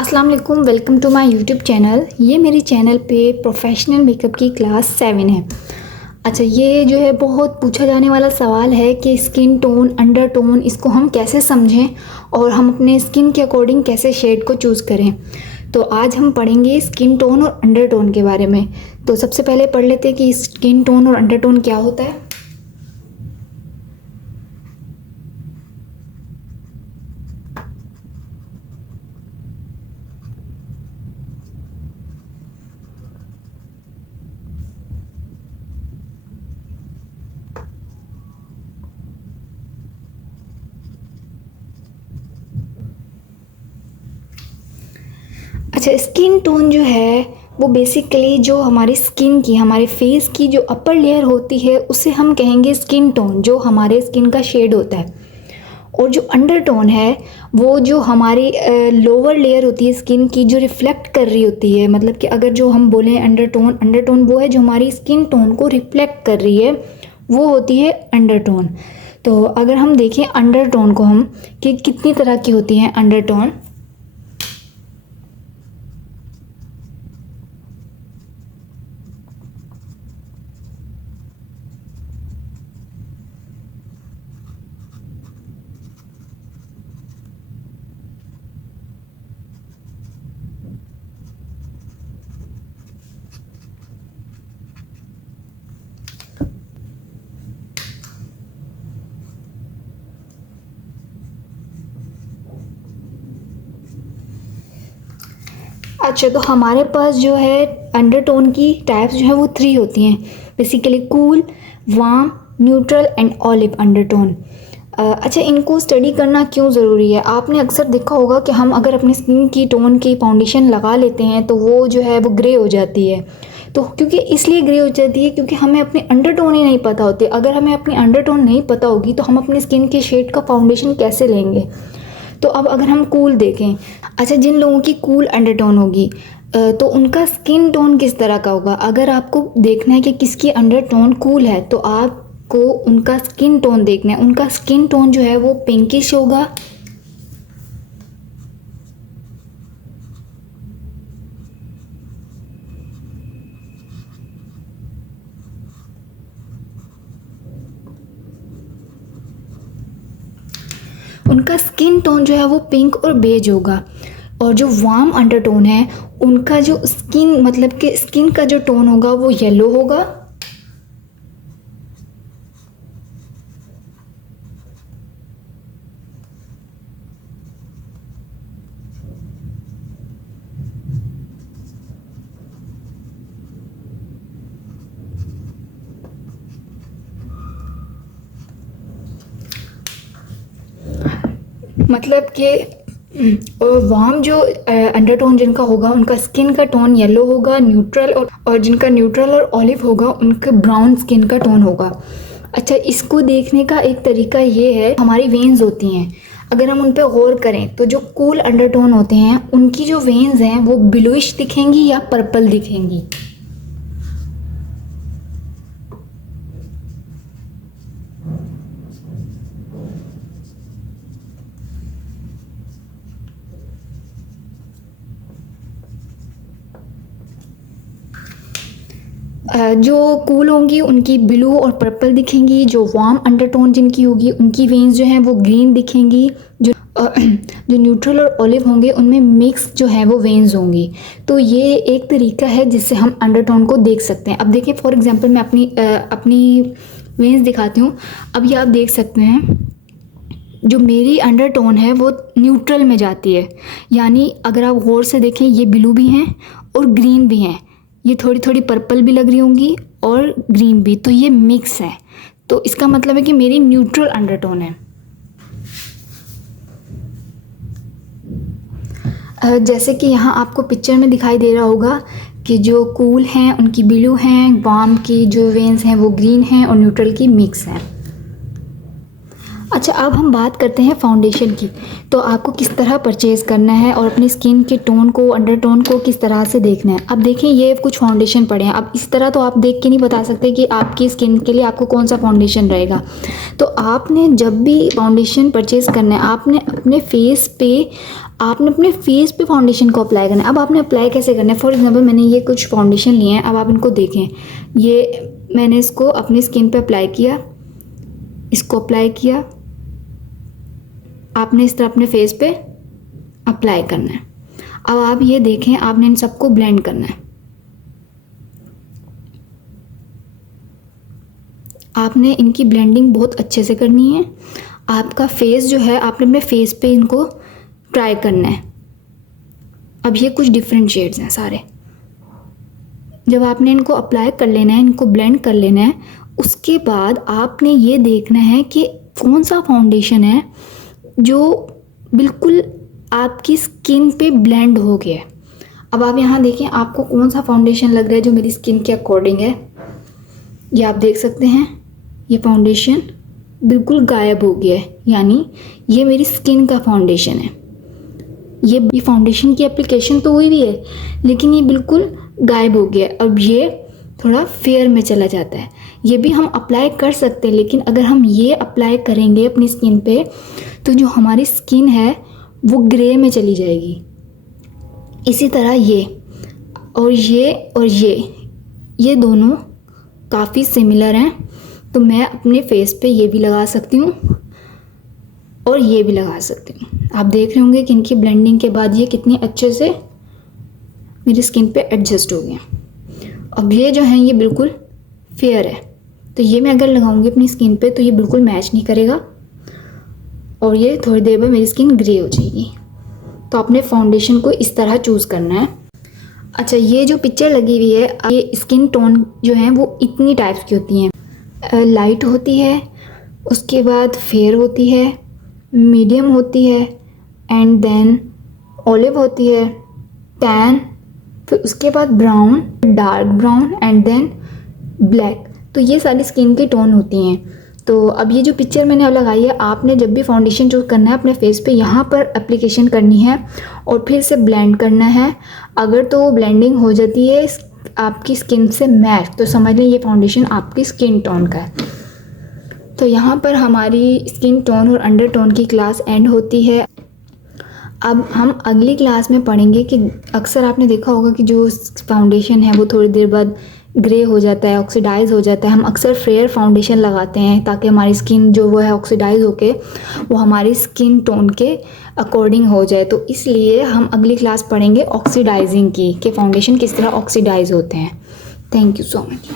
अस्सलाम वालेकुम, welcome to my YouTube channel. ये मेरी चैनल पे प्रोफेशनल मेकअप की क्लास 7 है। अच्छा, ये जो है बहुत पूछा जाने वाला सवाल है कि स्किन टोन, अंडर टोन, इसको हम कैसे समझें और हम अपने स्किन के अकॉर्डिंग कैसे शेड को चूज़ करें। तो आज हम पढ़ेंगे स्किन टोन और अंडर टोन के बारे में। तो सबसे पहले पढ़ लेते हैं कि स्किन टोन और अंडर टोन क्या होता है। अच्छा, स्किन टोन जो है वो बेसिकली जो हमारी स्किन की, हमारे फेस की जो अपर लेयर होती है उसे हम कहेंगे स्किन टोन, जो हमारे स्किन का शेड होता है। और जो अंडर टोन है वो जो हमारी लोअर लेयर होती है स्किन की, जो रिफ्लेक्ट कर रही होती है। मतलब कि अगर जो हम बोलें अंडर टोन वो है जो हमारी स्किन टोन को रिफ्लेक्ट कर रही है, वो होती है अंडर टोन। तो अगर हम देखें अंडर टोन को हम कि कितनी तरह की होती हैं अंडर टोन। अच्छा, तो हमारे पास जो है अंडर टोन की टाइप्स जो है वो 3 होती हैं basically: cool, warm, neutral and olive under tone. अच्छा, इनको स्टडी करना क्यों ज़रूरी है? आपने अक्सर देखा होगा कि हम अगर अपनी स्किन की टोन की फाउंडेशन लगा लेते हैं तो वो जो है वो ग्रे हो जाती है। तो क्योंकि इसलिए ग्रे हो जाती है क्योंकि हमें अपनी अंडर टोन ही नहीं पता होती। अगर हमें अपनी अंडर टोन नहीं पता होगी तो हम अपनी स्किन के शेड का फाउंडेशन कैसे लेंगे? तो अब अगर हम कूल देखें, अच्छा, जिन लोगों की कूल अंडरटोन होगी तो उनका स्किन टोन किस तरह का होगा? अगर आपको देखना है कि किसकी अंडरटोन कूल है तो आपको उनका स्किन टोन देखना है। उनका स्किन टोन जो है वो पिंकिश होगा। उनका स्किन टोन जो है वो पिंक और बेज होगा। और जो वार्म अंडरटोन है उनका जो स्किन, मतलब कि स्किन का जो टोन होगा वो येलो होगा। मतलब कि और वार्म जो अंडरटोन जिनका होगा उनका स्किन का टोन येलो होगा। न्यूट्रल और जिनका न्यूट्रल और ऑलिव होगा उनका ब्राउन स्किन का टोन होगा। अच्छा, इसको देखने का एक तरीका ये है, हमारी वेन्स होती हैं, अगर हम उन पर गौर करें तो जो कूल अंडरटोन होते हैं उनकी जो वेन्स हैं वो ब्लूइश दिखेंगी या पर्पल दिखेंगी। जो कूल होंगी उनकी ब्लू और पर्पल दिखेंगी। जो वार्म अंडरटोन जिनकी होगी उनकी वेन्स जो हैं वो ग्रीन दिखेंगी। जो न्यूट्रल और ऑलिव होंगे उनमें मिक्स जो है वो वेन्स होंगी। तो ये एक तरीका है जिससे हम अंडरटोन को देख सकते हैं। अब देखिए, फॉर एग्जांपल मैं अपनी वेन्स दिखाती हूँ। अब ये आप देख सकते हैं जो मेरी अंडरटोन है वो न्यूट्रल में जाती है। यानी अगर आप गौर से देखें, ये ब्लू भी हैं और ग्रीन भी हैं। ये थोड़ी थोड़ी पर्पल भी लग रही होंगी और ग्रीन भी, तो ये मिक्स है। तो इसका मतलब है कि मेरी न्यूट्रल अंडरटोन है। जैसे कि यहाँ आपको पिक्चर में दिखाई दे रहा होगा कि जो कूल हैं उनकी ब्लू हैं, वार्म की जो वेन्स हैं वो ग्रीन हैं और न्यूट्रल की मिक्स है। अच्छा, अब हम बात करते हैं फाउंडेशन की। तो आपको किस तरह परचेज़ करना है और अपनी स्किन के टोन को, अंडरटोन को किस तरह से देखना है। अब देखें, ये कुछ फाउंडेशन पड़े हैं। अब इस तरह तो आप देख के नहीं बता सकते कि आपकी स्किन के लिए आपको कौन सा फाउंडेशन रहेगा। तो आपने जब भी फाउंडेशन परचेज़ करना है, आपने अपने फेस पे आपने अपने फेस पे फाउंडेशन को अप्लाई करना है। अब आपने अप्लाई कैसे करना है? फॉर एग्जांपल मैंने ये कुछ फाउंडेशन लिए हैं, अब आप इनको देखें, ये मैंने इसको अपनी स्किन पे अप्लाई किया, इसको अप्लाई किया, आपने इस तरह अपने फेस पे अप्लाई करना है। अब आप ये देखें, आपने इन सबको ब्लेंड करना है। आपने इनकी ब्लेंडिंग बहुत अच्छे से करनी है। आपका फेस जो है, आपने अपने फेस पे इनको ट्राई करना है। अब ये कुछ डिफरेंट शेड्स हैं सारे। जब आपने इनको अप्लाई कर लेना है, इनको ब्लेंड कर लेना है, उसके बाद आपने ये देखना है कि कौन सा फाउंडेशन है जो बिल्कुल आपकी स्किन पे ब्लेंड हो गया है। अब आप यहाँ देखें, आपको कौन सा फाउंडेशन लग रहा है जो मेरी स्किन के अकॉर्डिंग है। ये आप देख सकते हैं, ये फाउंडेशन बिल्कुल गायब हो गया है, यानी ये मेरी स्किन का फाउंडेशन है। ये फाउंडेशन की एप्लीकेशन तो हुई भी है, लेकिन ये बिल्कुल गायब हो गया है। अब ये थोड़ा फेयर में चला जाता है। ये भी हम अप्लाई कर सकते हैं, लेकिन अगर हम ये अप्लाई करेंगे अपनी स्किन पे, तो जो हमारी स्किन है वो ग्रे में चली जाएगी। इसी तरह ये और ये और ये दोनों काफ़ी सिमिलर हैं, तो मैं अपने फेस पे ये भी लगा सकती हूँ और ये भी लगा सकती हूँ। आप देख रहे होंगे कि इनकी ब्लेंडिंग के बाद ये कितनी अच्छे से मेरी स्किन पे एडजस्ट हो गया। अब ये जो है ये बिल्कुल फेयर है, तो ये मैं अगर लगाऊंगी अपनी स्किन पे तो ये बिल्कुल मैच नहीं करेगा और ये थोड़ी देर बाद मेरी स्किन ग्रे हो जाएगी। तो आपने फाउंडेशन को इस तरह चूज़ करना है। अच्छा, ये जो पिक्चर लगी हुई है, ये स्किन टोन जो है वो इतनी टाइप्स की होती हैं। लाइट होती है, उसके बाद फेयर होती है, मीडियम होती है, एंड देन ऑलिव होती है, टैन, फिर उसके बाद brown, dark brown, and then black. तो ये सारी स्किन की टोन होती हैं। तो अब ये जो पिक्चर मैंने अब लगाई है, आपने जब भी फाउंडेशन चूज़ करना है अपने फेस पे यहाँ पर एप्लीकेशन करनी है और फिर से ब्लेंड करना है। अगर तो वो ब्लेंडिंग हो जाती है आपकी स्किन से मैच, तो समझ लें ये फाउंडेशन आपकी स्किन टोन का है। तो यहाँ पर हमारी स्किन टोन और अंडर टोन की क्लास एंड होती है। अब हम अगली क्लास में पढ़ेंगे कि अक्सर आपने देखा होगा कि जो फाउंडेशन है वो थोड़ी देर बाद ग्रे हो जाता है, ऑक्सीडाइज हो जाता है। हम अक्सर फेयर फाउंडेशन लगाते हैं ताकि हमारी स्किन जो वो है ऑक्सीडाइज होके वो हमारी स्किन टोन के अकॉर्डिंग हो जाए। तो इसलिए हम अगली क्लास पढ़ेंगे ऑक्सीडाइजिंग की, कि फाउंडेशन किस तरह ऑक्सीडाइज होते हैं। Thank you so much.